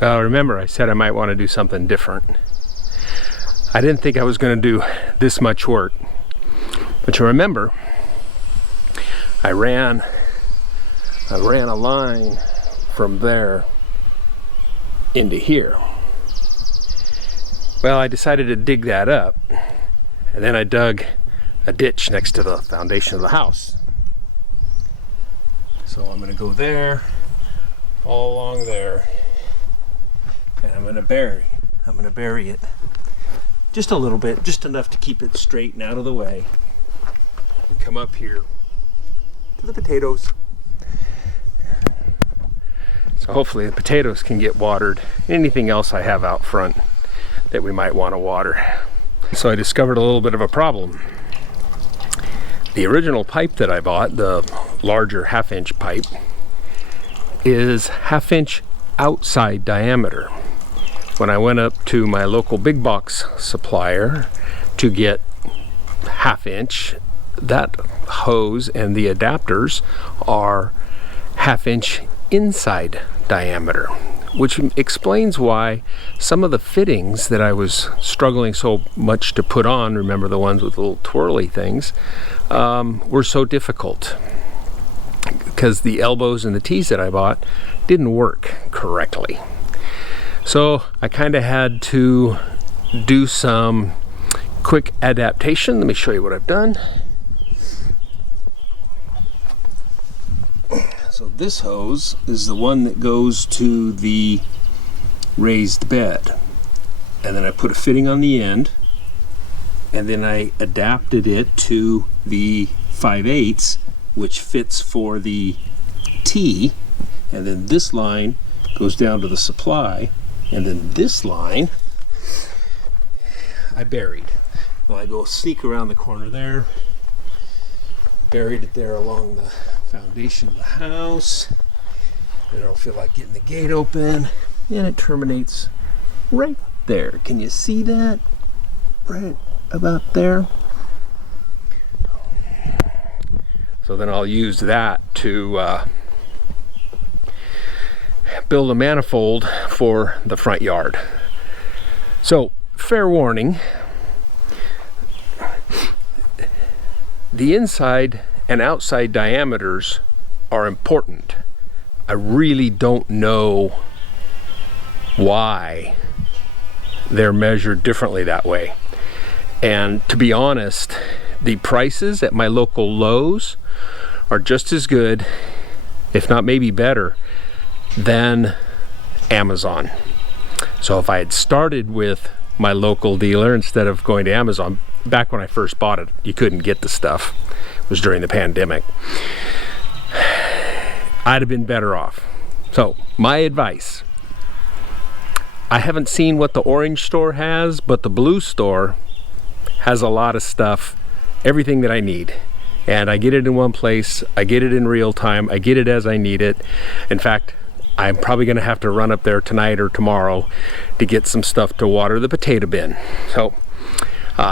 Well, remember I said I might want to do something different. I didn't think I was going to do this much work. But you remember, I ran a line from there into here. Well, I decided to dig that up, and then I dug a ditch next to the foundation of the house. So I'm going to go there, all along there, and I'm going to bury it just a little bit, just enough to keep it straight and out of the way, and come up here to the potatoes. So hopefully the potatoes can get watered. Anything else I have out front that we might want to water. So I discovered a little bit of a problem. The original pipe that I bought, the larger 1/2-inch pipe, is 1/2-inch outside diameter. When I went up to my local big box supplier to get 1/2-inch, that hose and the adapters are 1/2-inch inside diameter, which explains why some of the fittings that I was struggling so much to put on, remember the ones with little twirly things, were so difficult, because the elbows and the tees that I bought didn't work correctly. So I kind of had to do some quick adaptation. Let me show you what I've done. So this hose is the one that goes to the raised bed, and then I put a fitting on the end, and then I adapted it to the 5/8, which fits for the T, and then this line goes down to the supply, and then this line I buried. Well, I go sneak around the corner there, buried it there along the foundation of the house. I don't feel like getting the gate open, and it terminates right there. Can you see that? Right about there. So then I'll use that to build a manifold for the front yard. So, fair warning, the inside and outside diameters are important. I really don't know why they're measured differently that way. And to be honest, the prices at my local Lowe's are just as good, if not maybe better, than Amazon. So if I had started with my local dealer instead of going to Amazon, back when I first bought it, you couldn't get the stuff. It was during the pandemic. I'd have been better off. So my advice, I haven't seen what the orange store has, but the blue store has a lot of stuff, everything that I need. And I get it in one place, I get it in real time, I get it as I need it. In fact, I'm probably gonna have to run up there tonight or tomorrow to get some stuff to water the potato bin. So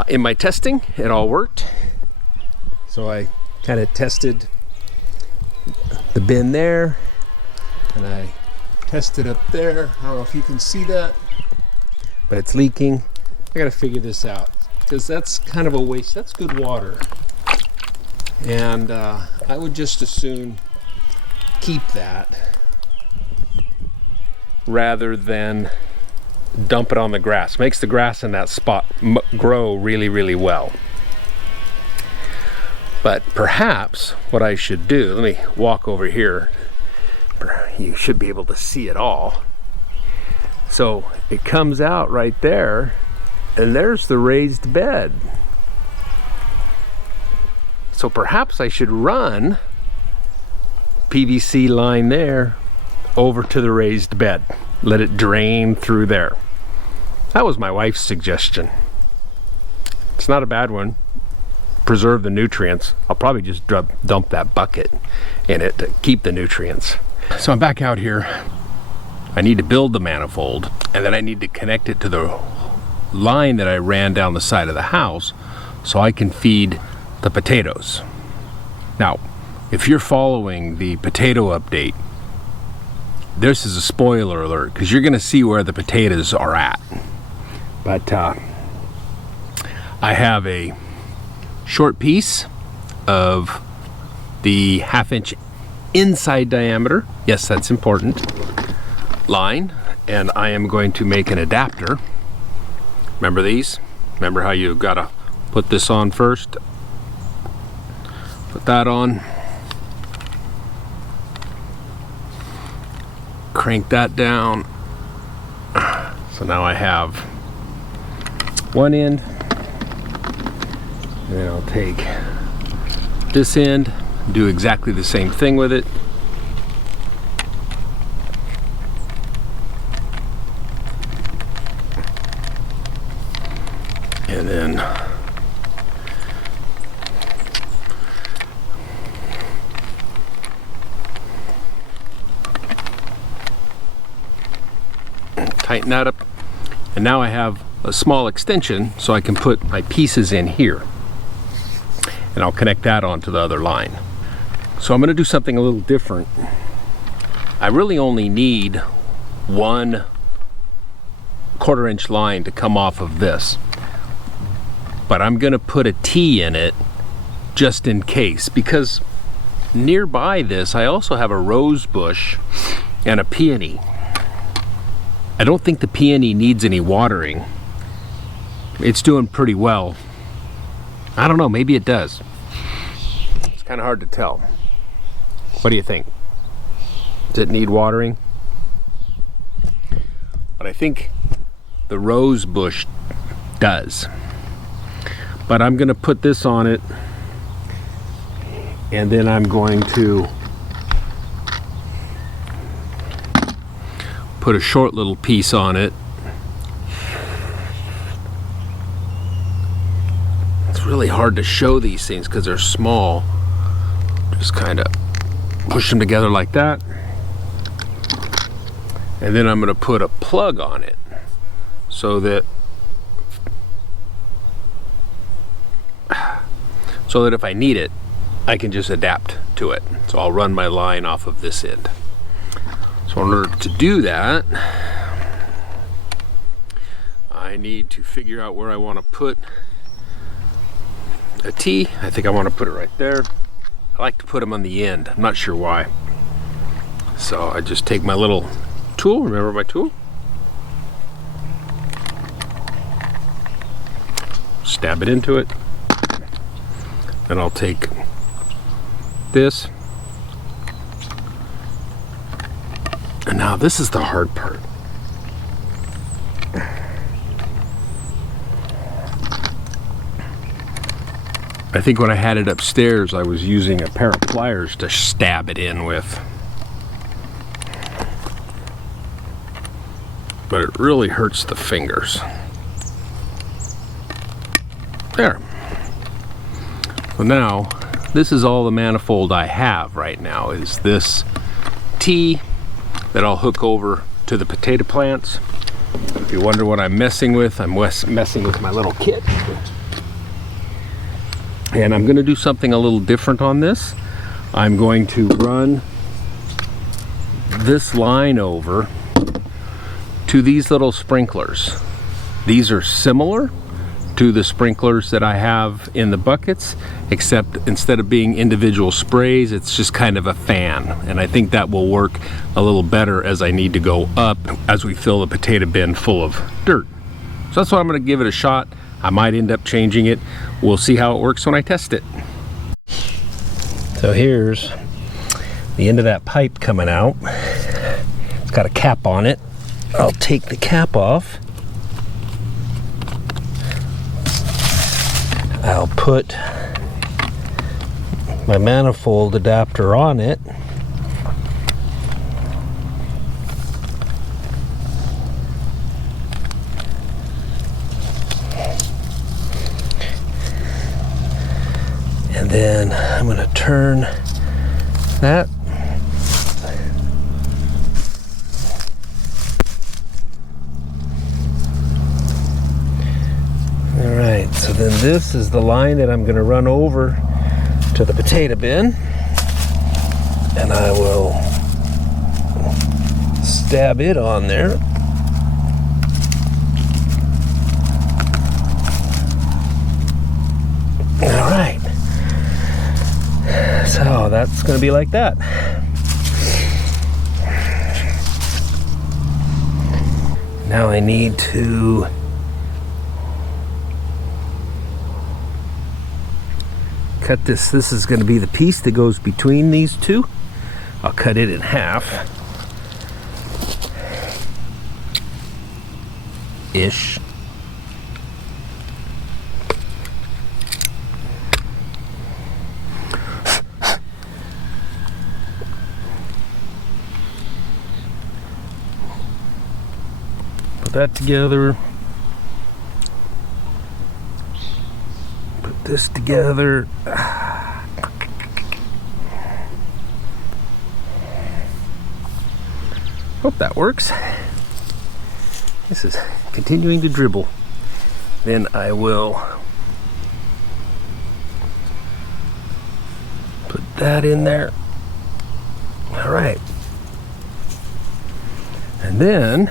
in my testing, it all worked. So I kind of tested the bin there, and I tested up there. I don't know if you can see that, but it's leaking. I gotta figure this out, because that's kind of a waste. That's good water, and I would just as soon keep that rather than dump it on the grass. Makes the grass in that spot grow really, really well. But perhaps what I should do, let me walk over here. You should be able to see it all. So it comes out right there, and there's the raised bed. So perhaps I should run PVC line there over to the raised bed. Let it drain through there. That was my wife's suggestion. It's not a bad one. Preserve the nutrients. I'll probably just dump that bucket in it to keep the nutrients. So I'm back out here. I need to build the manifold, and then I need to connect it to the line that I ran down the side of the house so I can feed the potatoes. Now, if you're following the potato update, this is a spoiler alert, because you're going to see where the potatoes are at. But I have a short piece of the 1/2 inch inside diameter, yes, that's important, line, and I am going to make an adapter. Remember these? Remember how you've got to put this on first? Put that on. Crank that down. So now I have one end, and then I'll take this end, do exactly the same thing with it. And then tighten that up, and now I have a small extension so I can put my pieces in here, and I'll connect that onto the other line. So I'm going to do something a little different. I really only need 1 1/4 inch line to come off of this, but I'm going to put a T in it just in case, because nearby this I also have a rose bush and a peony. I don't think the peony needs any watering. It's doing pretty well. I don't know, maybe it does. It's kind of hard to tell. What do you think? Does it need watering? But I think the rose bush does. But I'm going to put this on it, and then I'm going to put a short little piece on it. It's really hard to show these things because they're small. Just kind of push them together like that. And then I'm going to put a plug on it so that if I need it, I can just adapt to it. So I'll run my line off of this end. So in order to do that, I need to figure out where I want to put a T. I think I want to put it right there. I like to put them on the end. I'm not sure why. So I just take my little tool. Remember my tool? Stab it into it. Then I'll take this. And now this is the hard part. I think when I had it upstairs, I was using a pair of pliers to stab it in with. But it really hurts the fingers. There. So now, this is all the manifold I have right now, is this T that I'll hook over to the potato plants. If you wonder what I'm messing with, I'm messing with my little kit. And I'm going to do something a little different on this. I'm going to run this line over to these little sprinklers. These are similar to the sprinklers that I have in the buckets, except instead of being individual sprays, it's just kind of a fan. And I think that will work a little better as I need to go up as we fill the potato bin full of dirt. So that's why I'm going to give it a shot. I might end up changing it. We'll see how it works when I test it. So here's the end of that pipe coming out. It's got a cap on it. I'll take the cap off. I'll put my manifold adapter on it. And then I'm going to turn that. Alright, so then this is the line that I'm going to run over to the potato bin. And I will stab it on there. All right. So that's going to be like that. Now I need to cut this. This is going to be the piece that goes between these two. I'll cut it in half. Ish. Put that together. Put this together. Hope that works. This is continuing to dribble. Then I will put that in there. All right. And then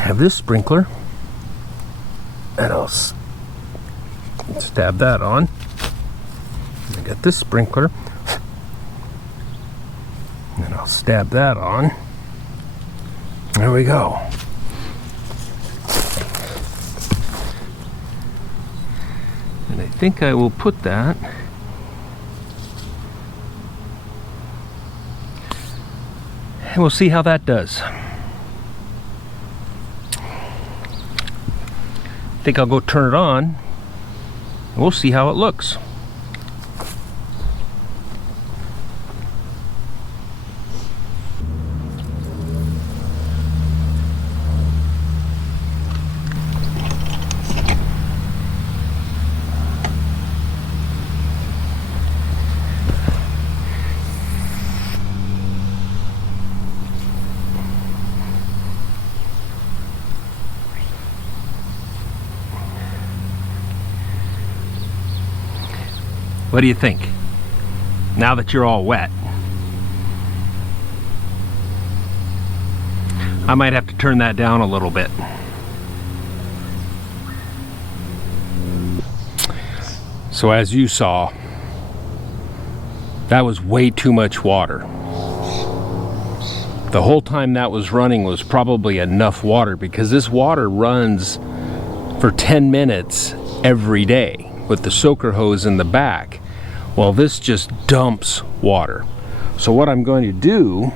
have this sprinkler, and I'll stab that on. I got this sprinkler, and I'll stab that on. There we go. And I think I will put that and we'll see how that does. I think I'll go turn it on and we'll see how it looks. What do you think? Now that you're all wet, I might have to turn that down a little bit. So as you saw, that was way too much water. The whole time that was running was probably enough water, because this water runs for 10 minutes every day with the soaker hose in the back. Well, this just dumps water. So what I'm going to do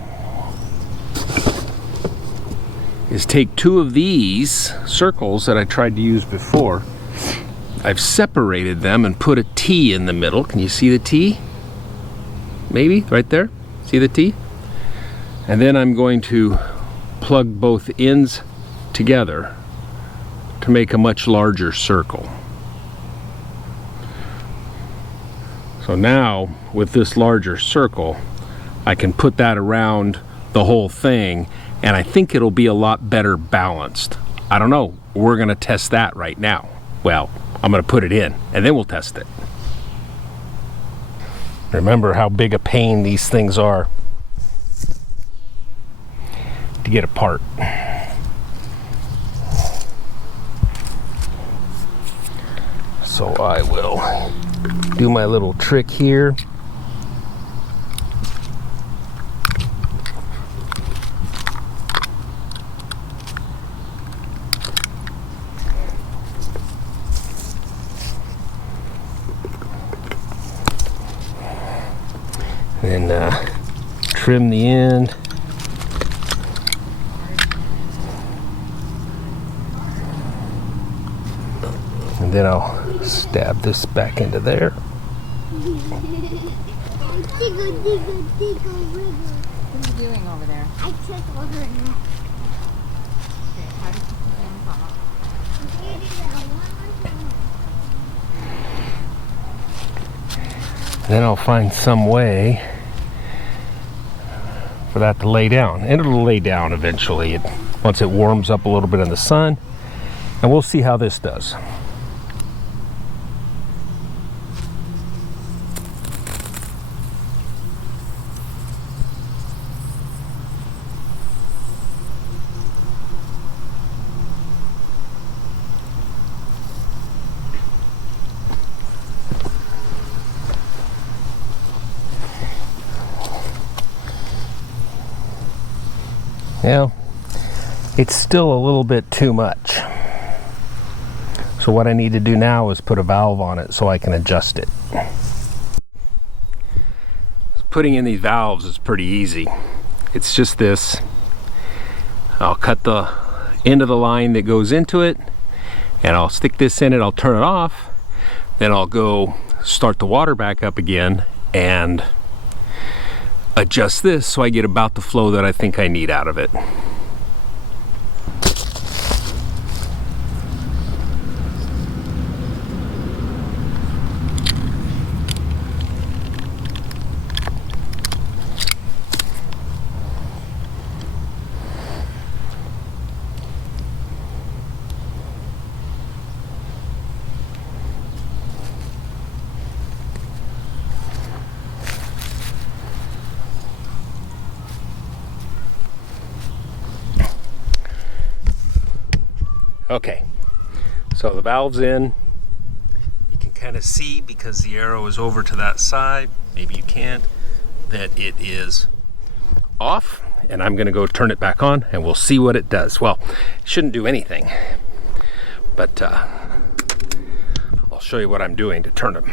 is take two of these circles that I tried to use before. I've separated them and put a T in the middle. Can you see the T? Maybe right there. See the T? And then I'm going to plug both ends together to make a much larger circle. So now, with this larger circle, I can put that around the whole thing, and I think it'll be a lot better balanced. I don't know. We're going to test that right now. Well, I'm going to put it in, and then we'll test it. Remember how big a pain these things are to get apart. So I will do my little trick here. Then trim the end. And then I'll stab this back into there. What are you doing over there? I took over now. Okay, how do you put the hands off? Then I'll find some way for that to lay down. And it'll lay down eventually, once it warms up a little bit in the sun. And we'll see how this does. Well, it's still a little bit too much. So what I need to do now is put a valve on it so I can adjust it. Putting in these valves is pretty easy. It's just this. I'll cut the end of the line that goes into it, and I'll stick this in it, I'll turn it off, then I'll go start the water back up again and adjust this so I get about the flow that I think I need out of it. Okay, so the valve's in. You can kind of see, because the arrow is over to that side, maybe you can't, that it is off, and I'm gonna go turn it back on and we'll see what it does. Well, it shouldn't do anything, but I'll show you what I'm doing to turn them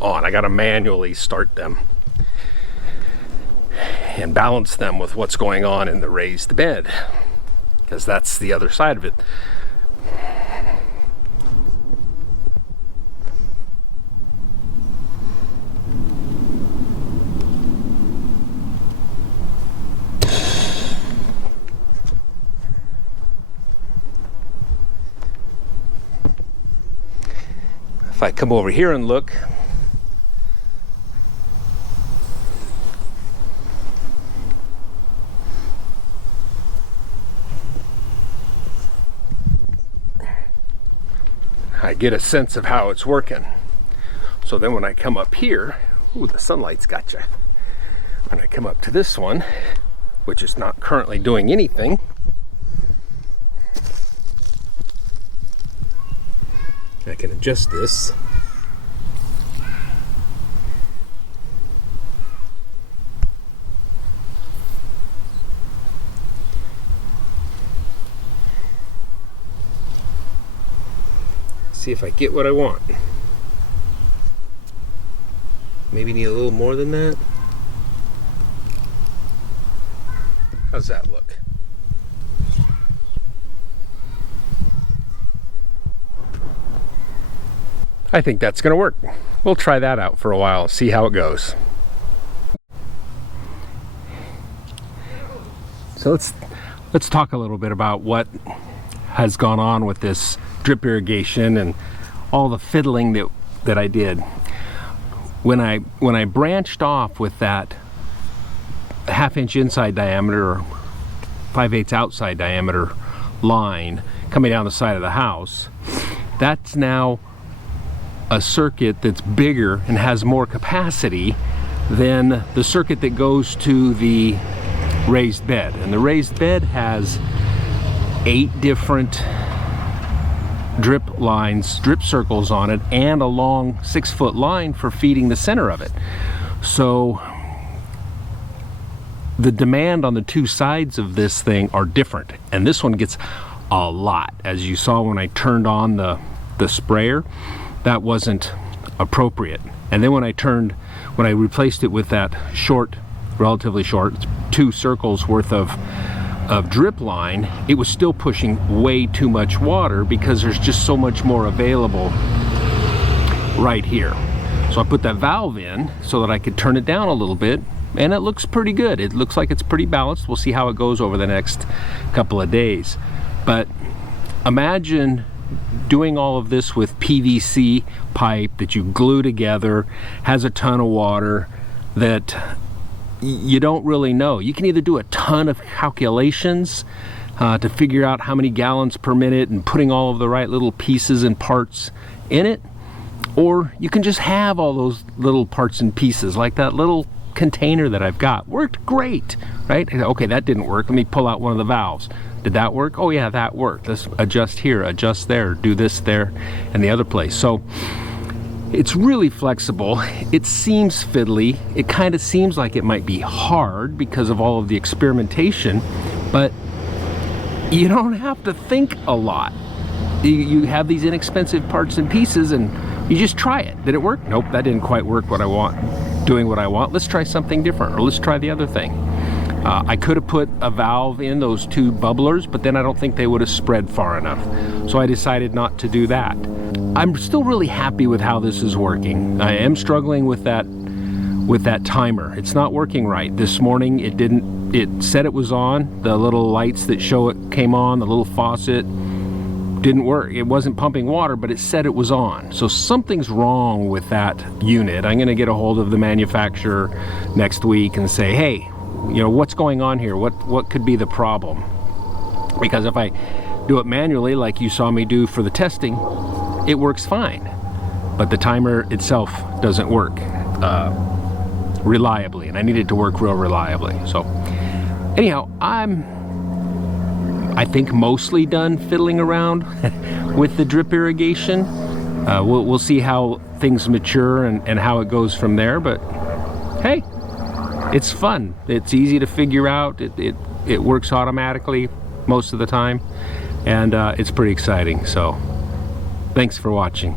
on. I gotta manually start them and balance them with what's going on in the raised bed, because that's the other side of it. If I come over here and look, I get a sense of how it's working. So then when I come up here, ooh, the sunlight's got you. When I come up to this one, which is not currently doing anything, I can adjust this. See if I get what I want. Maybe need a little more than that. How's that look? I think that's going to work. We'll try that out for a while and see how it goes. So let's talk a little bit about what has gone on with this drip irrigation and all the fiddling that I did. When I branched off with that 1/2 inch inside diameter or 5/8 outside diameter line coming down the side of the house, that's now a circuit that's bigger and has more capacity than the circuit that goes to the raised bed. And the raised bed has 8 different drip lines, drip circles on it, and a long 6-foot line for feeding the center of it. So the demand on the 2 sides of this thing are different, and this one gets a lot. As you saw when I turned on the sprayer, that wasn't appropriate. And then when I replaced it with that short, relatively short, 2 circles worth of drip line, it was still pushing way too much water because there's just so much more available right here. So I put that valve in so that I could turn it down a little bit, and it looks pretty good. It looks like it's pretty balanced. We'll see how it goes over the next couple of days. But imagine doing all of this with PVC pipe that you glue together, has a ton of water, that you don't really know. You can either do a ton of calculations to figure out how many gallons per minute and putting all of the right little pieces and parts in it, or you can just have all those little parts and pieces, like that little container that I've got. Worked great, right? Okay, that didn't work. Let me pull out one of the valves. Did that work? Oh yeah, that worked. Let's adjust here, adjust there, do this there, and the other place. So it's really flexible. It seems fiddly. It kind of seems like it might be hard because of all of the experimentation, but you don't have to think a lot. You have these inexpensive parts and pieces and you just try it. Did it work? Nope, that didn't quite work what I want. Doing what I want. Let's try something different, or let's try the other thing. I could have put a valve in those 2 bubblers, but then I don't think they would have spread far enough. So I decided not to do that. I'm still really happy with how this is working. I am struggling with that timer. It's not working right. This morning it said it was on. The little lights that show it came on, the little faucet, didn't work. It wasn't pumping water, but it said it was on. So something's wrong with that unit. I'm gonna get a hold of the manufacturer next week and say, hey, you know, what's going on here? What could be the problem? Because if I do it manually, like you saw me do for the testing, it works fine. But the timer itself doesn't work reliably, and I need it to work real reliably. So anyhow, I think mostly done fiddling around with the drip irrigation. We'll see how things mature and how it goes from there, but hey, it's fun. It's easy to figure out. It works automatically most of the time, and it's pretty exciting. So thanks for watching.